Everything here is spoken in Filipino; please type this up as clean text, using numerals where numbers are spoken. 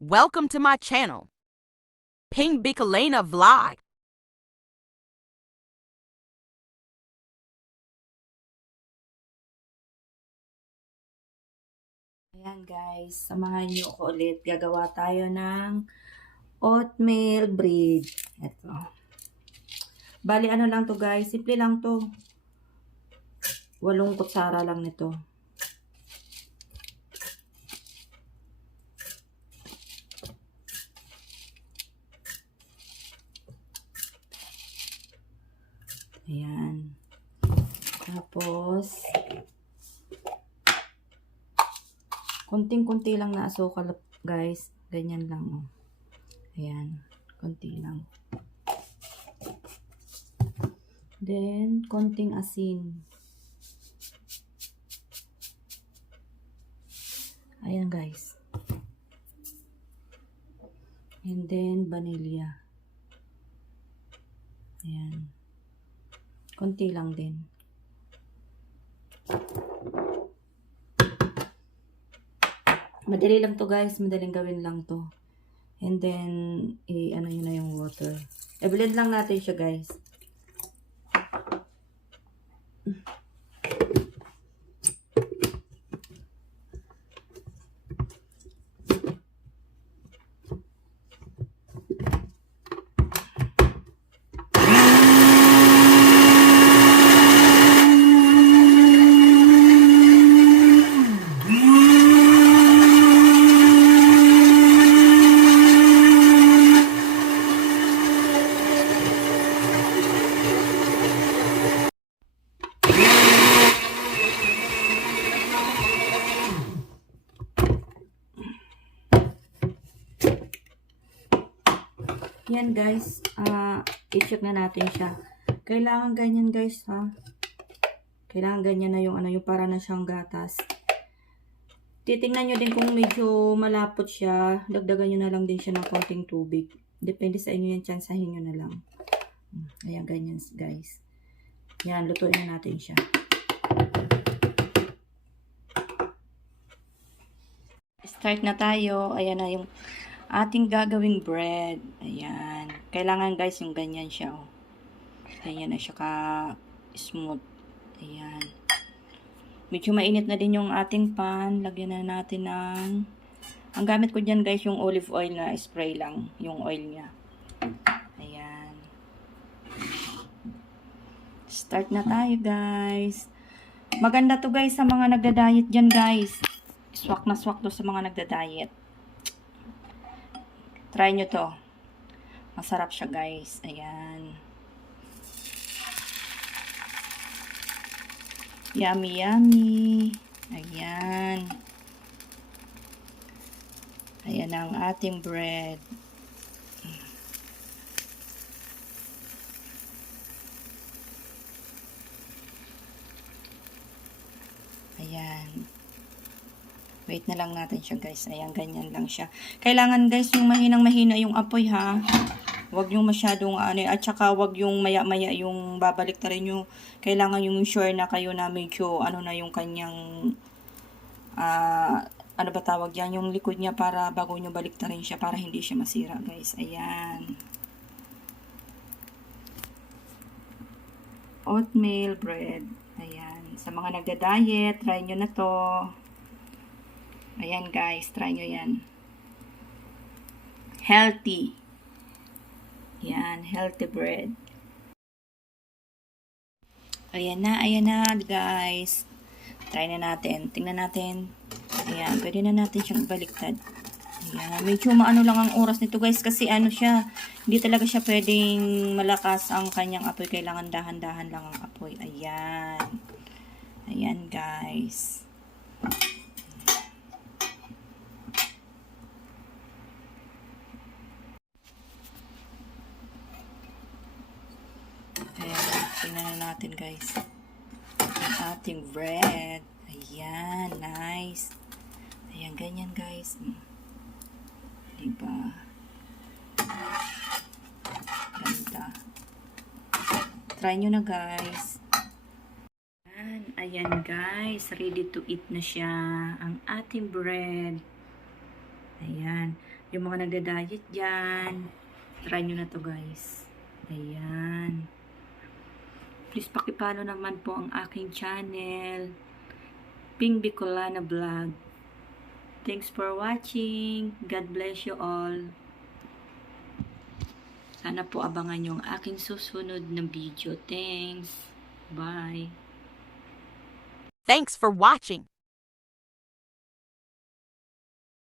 Welcome to my channel, Pink Bicolena Vlog. Ayan guys, samahan niyo ako ulit. Gagawa tayo ng oatmeal bread. Ito. Bali ano lang to guys, simple lang to. 8 kutsara lang nito. Ayan. Tapos, kunting-kunti lang na asukal guys. Ganyan lang oh. Ayan. Kunti lang. Then, konting asin. Ayan guys. And then, vanilla. Ayan. Konti lang din. Madali lang to guys. Madaling gawin lang to. And then, ano yun na yung water. I-blend lang natin siya guys. Yan guys, i-check na natin siya. Kailangan ganyan guys ha. Kailangan ganyan na yung yung para na siyang gatas. Titingnan nyo din kung medyo malapot siya. Dagdagan nyo na lang din siya ng konting tubig. Depende sa inyo yan, tsansahin nyo na lang. Ayan, ganyan guys. Yan, lutuin na natin siya. Start na tayo. Ayan na yung ating gagawing bread. Ayan. Kailangan guys yung ganyan siya. Oh. Ganyan na siya ka-smooth. Ayan. Medyo mainit na din yung ating pan. Lagyan na natin ng... Ang gamit ko dyan guys yung olive oil na spray lang. Yung oil niya. Ayan. Start na tayo guys. Maganda to guys sa mga nagda-diet dyan guys. Swak na swak to sa mga nagda-diet. Try nyo to. Masarap siya guys. Ayan. Yummy, yummy. Ayan. Ayan ang ating bread. Ayan. Wait na lang natin siya guys. Ayan, ganyan lang siya. Kailangan guys yung mahinang-mahina yung apoy ha. Huwag yung masyadong at saka huwag yung maya-maya yung babalik na rin yung kailangan yung sure na kayo na medyo na yung kanyang ano ba tawag yan? Yung likod niya para bago nyo balik na rin siya para hindi siya masira guys. Ayan. Oatmeal bread. Ayan. Sa mga nagda-diet, try nyo na to. Ayan guys, try nyo yan. Healthy. Yan, healthy bread. Ayan na guys. Try na natin. Tingnan natin. Ayan, pwede na natin siyang baliktad. Ayan, medyo maano lang ang oras nito guys kasi siya, hindi talaga siya pwedeng malakas ang kanyang apoy. Kailangan dahan-dahan lang ang apoy. Ayan. Ayan guys. Ayan, tingnan na natin guys. Ang ating bread. Ayan, nice. Ayan, ganyan guys. Diba? Ganda. Try nyo na guys. Ayan guys, ready to eat na siya. Ang ating bread. Ayan. Yung mga nagda-diet dyan, try nyo na to guys. Ayan. Please pakipollow naman po ang aking channel, Ping Bicolana Vlog. Thanks for watching. God bless you all. Sana po abangan yung aking susunod na video. Thanks. Bye. Thanks for watching.